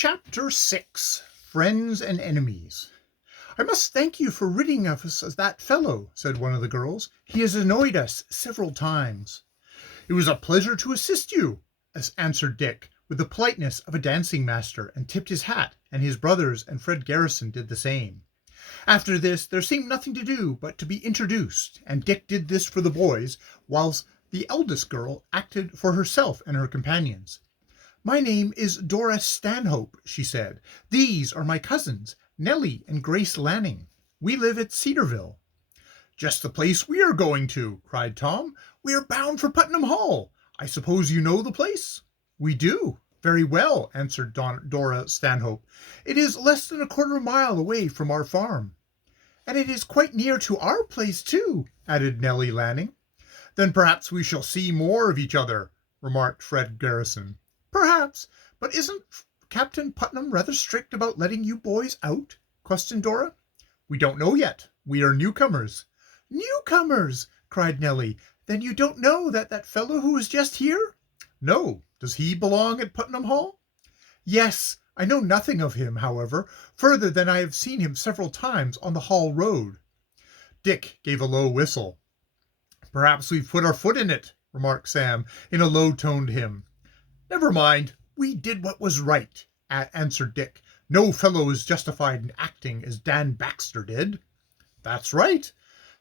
Chapter 6 Friends and Enemies. "I must thank you for ridding us of that fellow," said one of the girls. "He has annoyed us several times." "It was a pleasure to assist you," answered Dick, with the politeness of a dancing master, and tipped his hat, and his brothers and Fred Garrison did the same. After this there seemed nothing to do but to be introduced, and Dick did this for the boys, whilst the eldest girl acted for herself and her companions. "My name is Dora Stanhope," she said. "These are my cousins, Nellie and Grace Lanning. We live at Cedarville." "Just the place we are going to," cried Tom. "We are bound for Putnam Hall. I suppose you know the place?" "We do, very well," answered Dora Stanhope. "It is less than a quarter mile away from our farm." "And it is quite near to our place, too," added Nellie Lanning. "Then perhaps we shall see more of each other," remarked Fred Garrison. "Perhaps, but isn't Captain Putnam rather strict about letting you boys out?" questioned Dora. "We don't know yet. We are newcomers." "Newcomers!" cried Nellie. "Then you don't know that fellow who was just here?" "No. Does he belong at Putnam Hall?" "Yes. I know nothing of him, however, further than I have seen him several times on the Hall road." Dick gave a low whistle. "Perhaps we've put our foot in it," remarked Sam in a low-toned hymn. "Never mind. We did what was right," answered Dick. "No fellow is justified in acting as Dan Baxter did." "That's right.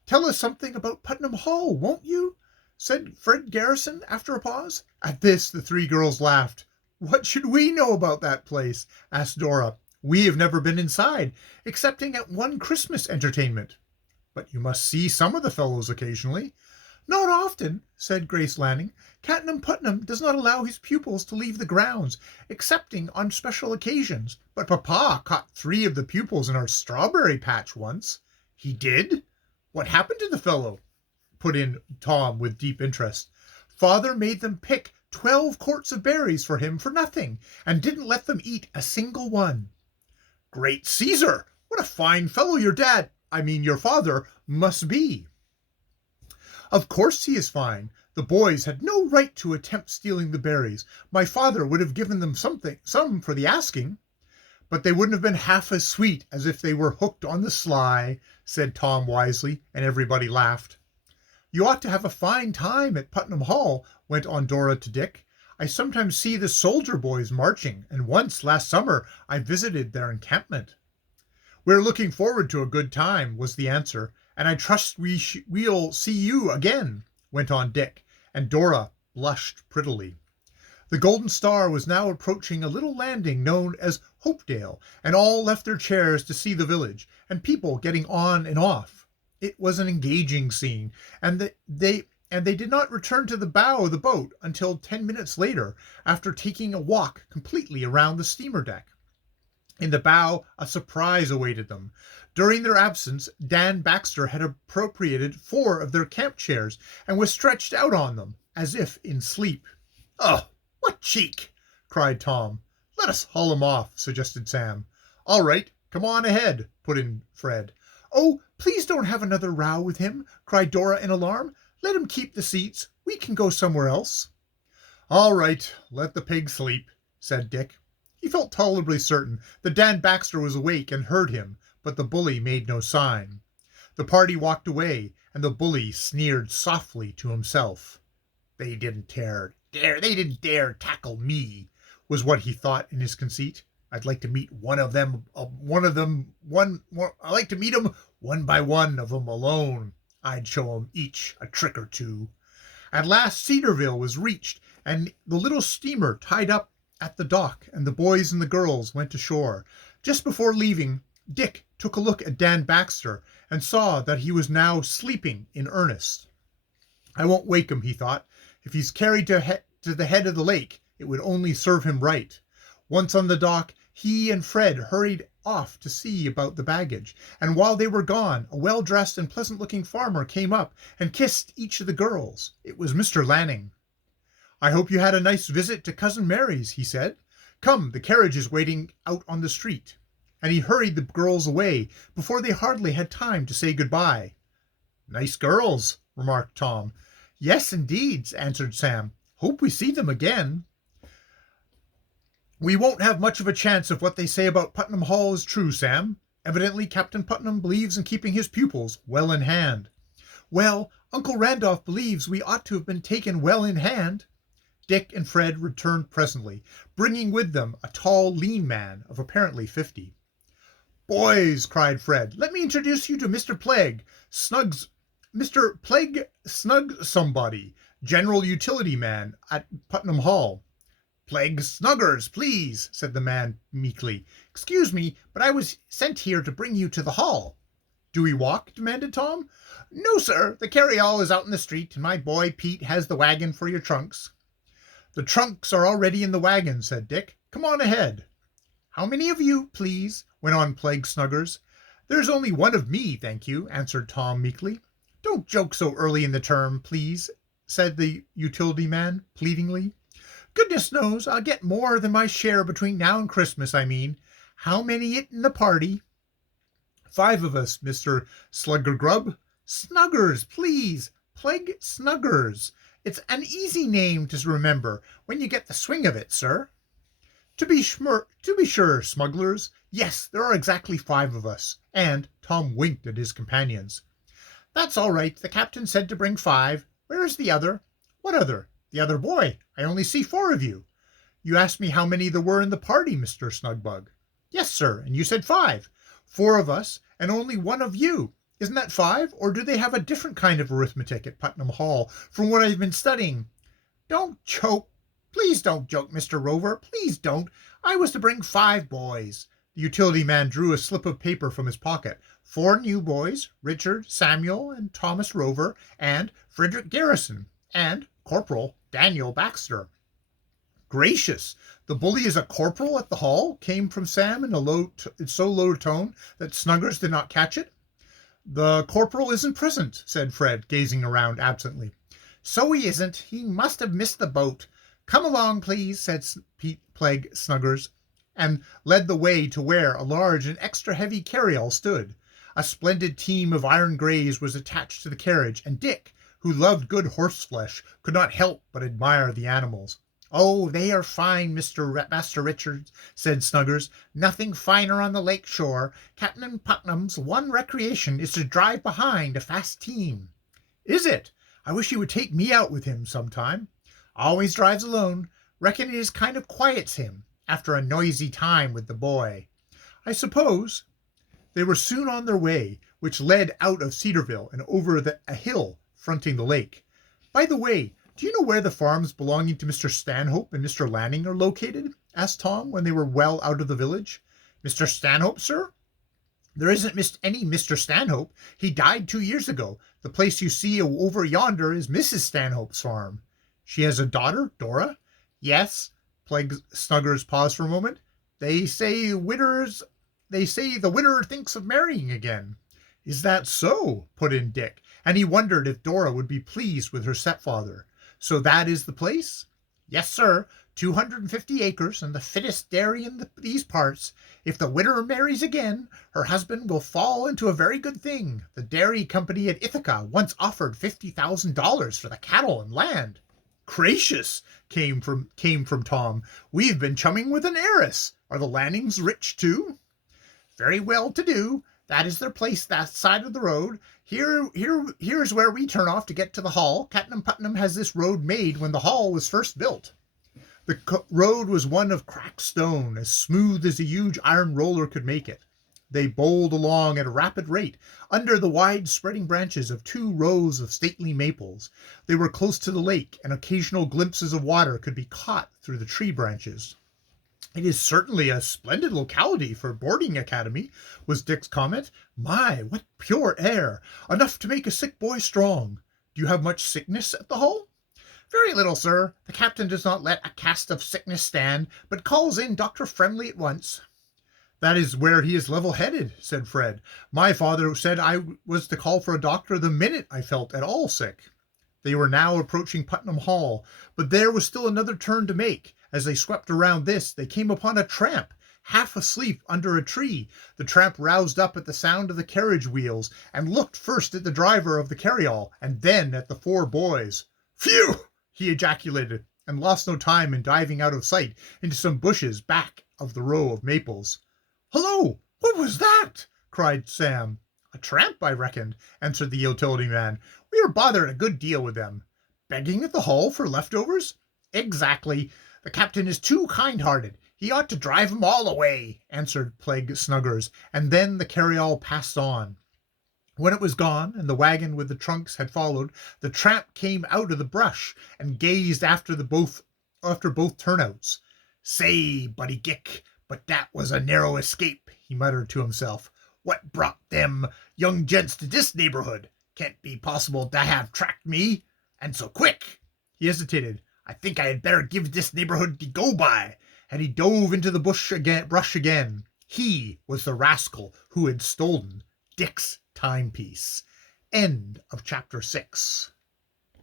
Tell us something about Putnam Hall, won't you?" said Fred Garrison after a pause. At this the three girls laughed. "What should we know about that place?" asked Dora. "We have never been inside, excepting at one Christmas entertainment." "But you must see some of the fellows occasionally." "Not often," said Grace Lanning. "Captain Putnam does not allow his pupils to leave the grounds, excepting on special occasions. But Papa caught 3 of the pupils in our strawberry patch once." "He did? What happened to the fellow?" put in Tom with deep interest. "Father made them pick 12 quarts of berries for him for nothing, and didn't let them eat a single one." "Great Caesar! What a fine fellow your father must be." "Of course he is fine. The boys had no right to attempt stealing the berries. My father would have given them some for the asking." "But they wouldn't have been half as sweet as if they were hooked on the sly," said Tom wisely, and everybody laughed. "You ought to have a fine time at Putnam Hall," went on Dora to Dick. "I sometimes see the soldier boys marching, and once last summer I visited their encampment." "We're looking forward to a good time," was the answer, "and I trust we'll see you again," went on Dick, and Dora blushed prettily. The Golden Star was now approaching a little landing known as Hopedale, and all left their chairs to see the village, and people getting on and off. It was an engaging scene, and they did not return to the bow of the boat until 10 minutes later, after taking a walk completely around the steamer deck. In the bow a surprise awaited them. During their absence, Dan Baxter had appropriated 4 of their camp chairs and was stretched out on them, as if in sleep. "Oh, what cheek!" cried Tom. "Let us haul him off," suggested Sam. "All right, come on ahead," put in Fred. "Oh, please don't have another row with him," cried Dora in alarm. "Let him keep the seats. We can go somewhere else." "All right, let the pig sleep," said Dick. He felt tolerably certain that Dan Baxter was awake and heard him, but the bully made no sign. The party walked away, and the bully sneered softly to himself. They didn't dare tackle me," was what he thought in his conceit. "I'd like to meet one of them, I'd like to meet 'em one by one of 'em alone. I'd show 'em each a trick or two." At last Cedarville was reached, and the little steamer tied up at the dock, and the boys and the girls went ashore. Just before leaving, Dick took a look at Dan Baxter and saw that he was now sleeping in earnest. "I won't wake him," he thought. "If he's carried to the head of the lake, it would only serve him right." Once on the dock, he and Fred hurried off to see about the baggage, and while they were gone, a well-dressed and pleasant-looking farmer came up and kissed each of the girls. It was Mr. Lanning. "I hope you had a nice visit to Cousin Mary's," he said. "Come, the carriage is waiting out on the street." And he hurried the girls away before they hardly had time to say goodbye. "Nice girls," remarked Tom. "Yes, indeed," answered Sam. "Hope we see them again." We won't have much of a chance if what they say about Putnam Hall is true, Sam. Evidently, Captain Putnam believes in keeping his pupils well in hand. Well, Uncle Randolph believes we ought to have been taken well in hand. Dick and Fred returned presently, bringing with them a tall, lean man of apparently 50. "Boys," cried Fred, "let me introduce you to Mr. Mr. Plague Snug Somebody, General Utility Man at Putnam Hall." "Plague Snuggers, please," said the man meekly. "Excuse me, but I was sent here to bring you to the hall." "Do we walk?" demanded Tom. "No, sir. The carryall is out in the street, and my boy Pete has the wagon for your trunks." "The trunks are already in the wagon," said Dick. "Come on ahead." "How many of you, please?" went on Plague Snuggers. "There's only one of me, thank you," answered Tom meekly. "Don't joke so early in the term, please," said the utility man pleadingly. "Goodness knows I'll get more than my share between now and Christmas, I mean. How many it in the party?" "5 of us, Mr. Sluggergrub." "Snuggers, please. Plague Snuggers. It's an easy name to remember when you get the swing of it, sir." To be sure, smugglers. Yes, there are exactly 5 of us." And Tom winked at his companions. "That's all right. The captain said to bring 5. Where is the other?" "What other?" "The other boy. I only see 4 of you." "You asked me how many there were in the party, Mr. Snugbug." "Yes, sir, and you said 5. 4 of us, and only 1 of you. Isn't that 5, or do they have a different kind of arithmetic at Putnam Hall from what I've been studying?" "Don't joke. Please don't joke, Mr. Rover. Please don't. I was to bring 5 boys." The utility man drew a slip of paper from his pocket. 4 new boys, Richard, Samuel, and Thomas Rover, and Frederick Garrison, and Corporal Daniel Baxter. "Gracious! The bully is a corporal at the hall?" came from Sam in so low a tone that Snuggers did not catch it. "The corporal isn't present," said Fred, gazing around absently. "So he isn't. He must have missed the boat. Come along, please," said Plague Snuggers, and led the way to where a large and extra heavy carryall stood. A splendid team of iron greys was attached to the carriage, and Dick, who loved good horseflesh, could not help but admire the animals. "Oh, they are fine, Master Richard," said Snuggers. "Nothing finer on the lake shore. Captain Putnam's one recreation is to drive behind a fast team." "Is it? I wish he would take me out with him sometime." "Always drives alone. Reckon it kind of quiets him after a noisy time with the boy." "I suppose." They were soon on their way, which led out of Cedarville and over a hill fronting the lake. "By the way, do you know where the farms belonging to Mr. Stanhope and Mr. Lanning are located?" asked Tom when they were well out of the village. "Mr. Stanhope, sir? There isn't any Mr. Stanhope. He died 2 years ago. The place you see over yonder is Mrs. Stanhope's farm." "She has a daughter, Dora?" "Yes." Plague Snuggers paused for a moment. They say the widder thinks of marrying again." "Is that so?" put in Dick, and he wondered if Dora would be pleased with her stepfather. "So that is the place?" "Yes, sir. 250 acres and the fittest dairy in these parts. If the widder marries again, her husband will fall into a very good thing. The dairy company at Ithaca once offered $50,000 for the cattle and land." "Gracious!" came from Tom. "We've been chumming with an heiress. Are the Lannings rich too?" "Very well to do. That is their place that side of the road. Here's where we turn off to get to the hall. Captain Putnam has this road made when the hall was first built." The road was one of cracked stone, as smooth as a huge iron roller could make it. They bowled along at a rapid rate, under the wide spreading branches of 2 rows of stately maples. They were close to the lake, and occasional glimpses of water could be caught through the tree branches. "It is certainly a splendid locality for a boarding academy," was Dick's comment. "My, what pure air! Enough to make a sick boy strong. Do you have much sickness at the hall?" "Very little, sir. The captain does not let a cast of sickness stand, but calls in Dr. Friendly at once." "That is where he is level-headed," said Fred. "My father said I was to call for a doctor the minute I felt at all sick." They were now approaching Putnam Hall, but there was still another turn to make. As they swept around this, they came upon a tramp, half asleep under a tree. The tramp roused up at the sound of the carriage wheels, and looked first at the driver of the carryall, and then at the 4 boys. "Phew!" he ejaculated. and lost no time in diving out of sight into some bushes back of the row of maples. "Hullo! What was that?" cried Sam. "A tramp, I reckon," answered the utility man. "We are bothered a good deal with them." "Begging at the hall for leftovers?" "Exactly. The captain is too kind-hearted. He ought to drive 'em all away," answered Plague Snuggers, and then the carryall passed on. When it was gone, and the wagon with the trunks had followed, the tramp came out of the brush and gazed after both turnouts. "Say, Buddy Gick, but that was a narrow escape," he muttered to himself. "What brought them young gents to this neighborhood? Can't be possible to have tracked me, and so quick." He hesitated. "I think I had better give this neighborhood the go-by," and he dove into the brush again. He was the rascal who had stolen Dick's timepiece. End of chapter 6.